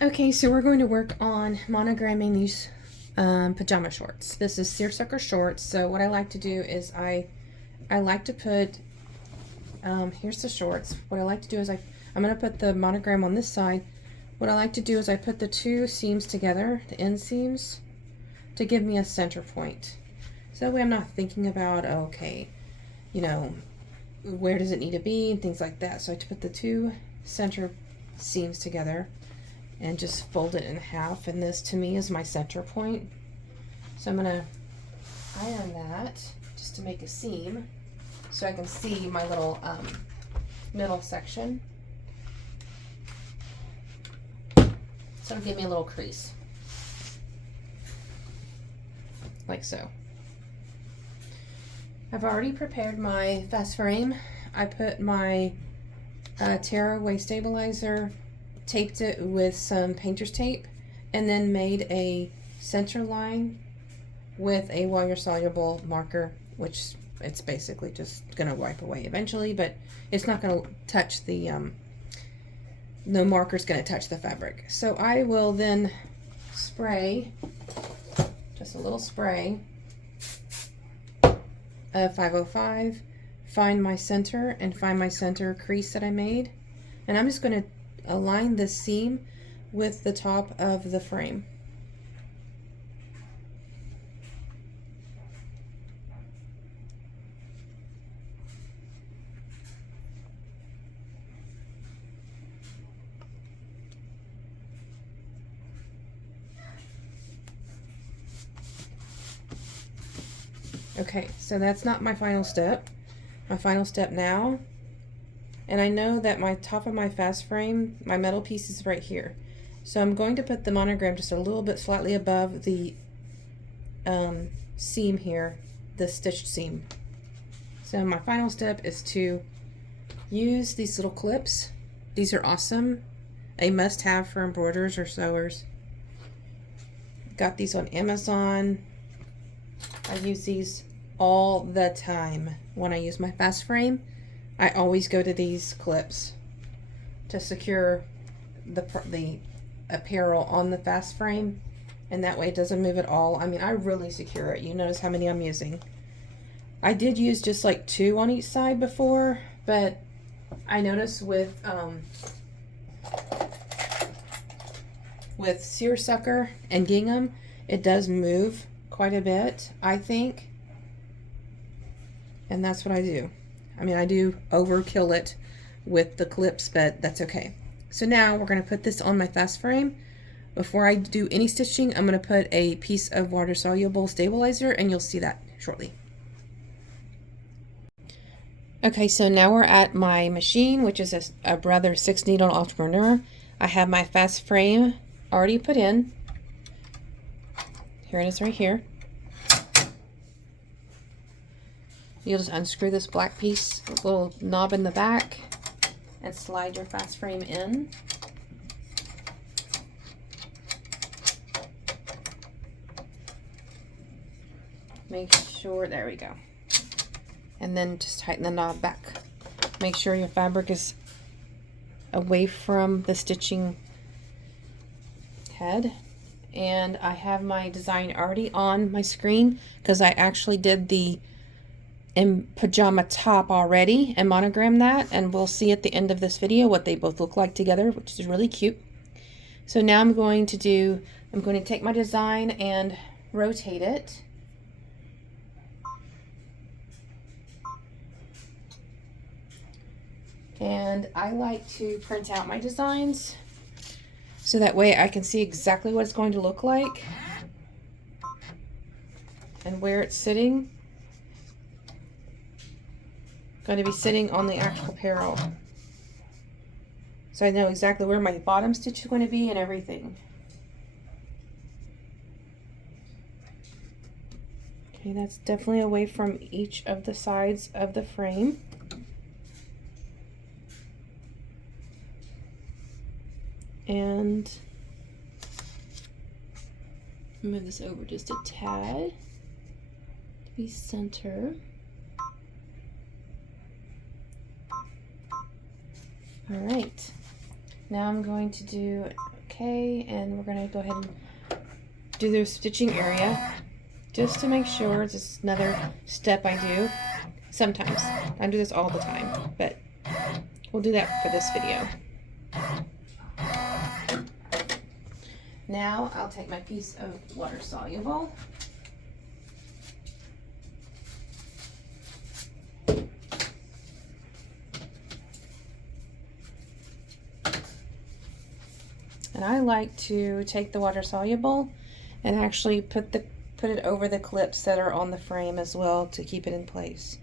Okay, so we're going to work on monogramming these pajama shorts. This is seersucker shorts. So what I like to do is I like to put, here's the shorts. What I like to do is I'm going to put the monogram on this side. What I like to do is I put the two seams together, the end seams, to give me a center point. So that way I'm not thinking about, okay, you know, where does it need to be and things like that. So I put the two center seams together and just fold it in half, and this to me is my center point. So I'm gonna iron that just to make a seam so I can see my little middle section. So it'll give me a little crease, like so. I've already prepared my fast frame. I put my tearaway stabilizer, taped it with some painter's tape, and then made a center line with a water-soluble marker, which it's basically just gonna wipe away eventually, but it's not gonna touch the no marker's gonna touch the fabric. So I will then spray, just a little spray of 505, find my center and find my center crease that I made, and I'm just gonna align the seam with the top of the frame. Okay, so that's not my final step. My final step now, and I know that my top of my fast frame, my metal piece is right here. So I'm going to put the monogram just a little bit slightly above the seam here, the stitched seam. So my final step is to use these little clips. These are awesome. A must-have for embroiderers or sewers. Got these on Amazon. I use these all the time when I use my fast frame. I always go to these clips to secure the apparel on the fast frame, and that way it doesn't move at all. I mean, I really secure it. You notice how many I'm using. I did use just like 2 on each side before, but I noticed with seersucker and gingham, it does move quite a bit, I think, and that's what I do. I mean, I do overkill it with the clips, but that's okay. So now we're going to put this on my fast frame. Before I do any stitching, I'm going to put a piece of water-soluble stabilizer, and you'll see that shortly. Okay, so now we're at my machine, which is a Brother 6-needle Entrepeneur. I have my fast frame already put in. Here it is right here. You'll just unscrew this black piece, little knob in the back, and slide your fast frame in. Make sure, there we go. And then just tighten the knob back. Make sure your fabric is away from the stitching head. And I have my design already on my screen because I actually did the pajama top already and monogram that, and we'll see at the end of this video what they both look like together, which is really cute. So now I'm going to take my design and rotate it. And I like to print out my designs so that way I can see exactly what it's going to look like and where it's sitting. Going to be sitting on the actual apparel, so I know exactly where my bottom stitch is going to be and everything. Okay, that's definitely away from each of the sides of the frame. And move this over just a tad to be center. All right, now I'm going to do, okay, and we're going to go ahead and do the stitching area just to make sure. It's just another step I do sometimes. I do this all the time, but we'll do that for this video. Now I'll take my piece of water soluble. And I like to take the water soluble and actually put it over the clips that are on the frame as well to keep it in place.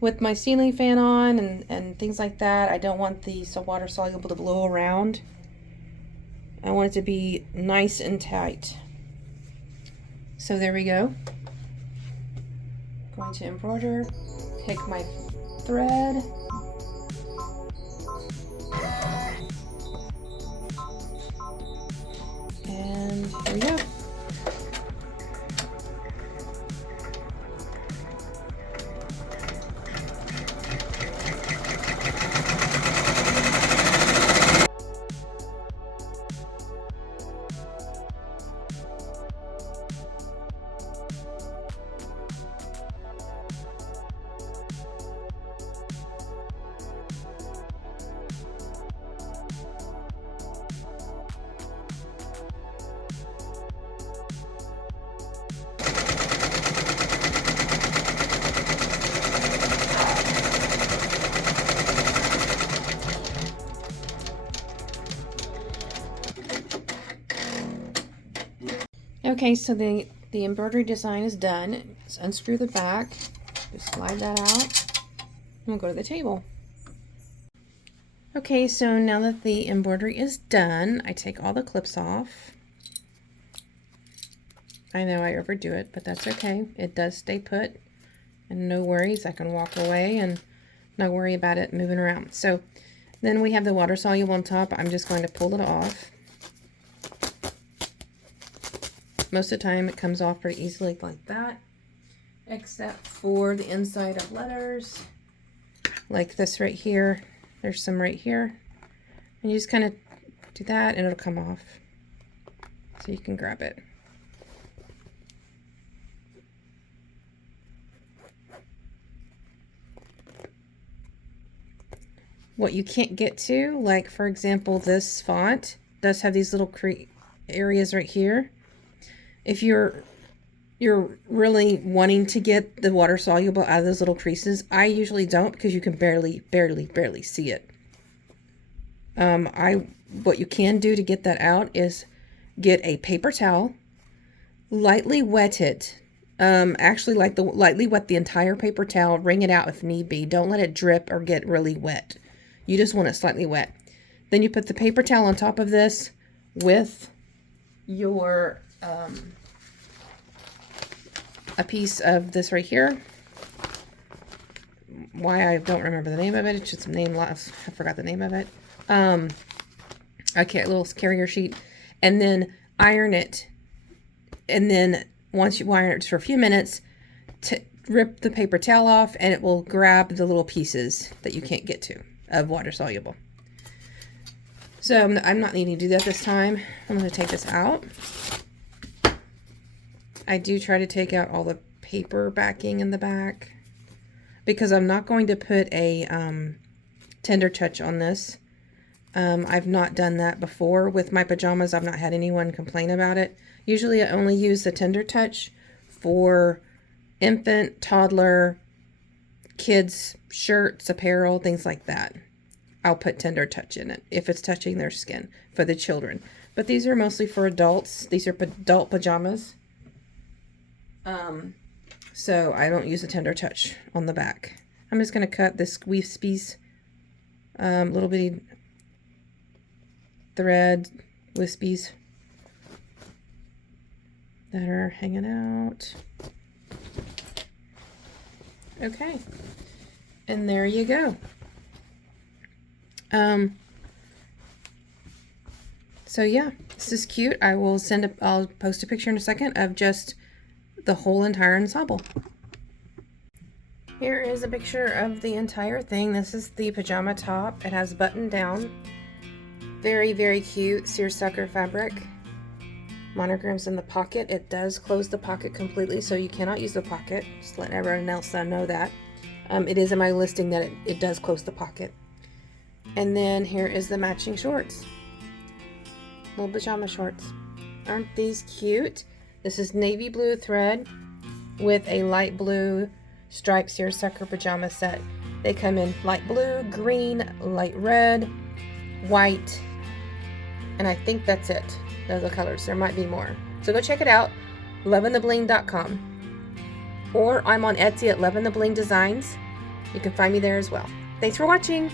With my ceiling fan on and things like that, I don't want the water soluble to blow around. I want it to be nice and tight. So there we go. Going to embroider, pick my thread. And here we go. Okay, so the embroidery design is done. Let's unscrew the back, just slide that out, and we'll go to the table. Okay, so now that the embroidery is done, I take all the clips off. I know I overdo it, but that's okay. It does stay put, and no worries. I can walk away and not worry about it moving around. So then we have the water soluble on top. I'm just going to pull it off. Most of the time it comes off pretty easily like that, except for the inside of letters, like this right here. There's some right here, and you just kind of do that and it'll come off, so you can grab it. What you can't get to, like for example, this font does have these little areas right here. If you're really wanting to get the water soluble out of those little creases, I usually don't, because you can barely see it. What you can do to get that out is get a paper towel, lightly wet it. Actually, lightly wet the entire paper towel. Wring it out if need be. Don't let it drip or get really wet. You just want it slightly wet. Then you put the paper towel on top of this with your a piece of this right here. Why I don't remember the name of it. It's just nameless. I forgot the name of it. Okay, a little carrier sheet, and then iron it. And then once you iron it for a few minutes, rip the paper towel off, and it will grab the little pieces that you can't get to of water soluble. So I'm not needing to do that this time. I'm going to take this out. I do try to take out all the paper backing in the back, because I'm not going to put a tender touch on this. I've not done that before with my pajamas. I've not had anyone complain about it. Usually I only use the tender touch for infant, toddler, kids, shirts, apparel, things like that. I'll put tender touch in it if it's touching their skin for the children. But these are mostly for adults. These are adult pajamas. So I don't use a tender touch on the back. I'm just going to cut this wispies, little bitty thread wispies that are hanging out. Okay. And there you go. So yeah, this is cute. I'll post a picture in a second of just the whole entire ensemble. Here is a picture of the entire thing. This is the pajama top. It has button down Very, very cute seersucker fabric. Monograms in the pocket. It does close the pocket completely, so you cannot use the pocket. Just letting everyone else know that. It is in my listing that it does close the pocket. And then here is the matching shorts. Little pajama shorts. Aren't these cute? This is navy blue thread with a light blue striped seersucker pajama set. They come in light blue, green, light red, white, and I think that's it. Those are the colors. There might be more. So go check it out, lovinthebling.com. Or I'm on Etsy at Lovin the Bling Designs. You can find me there as well. Thanks for watching.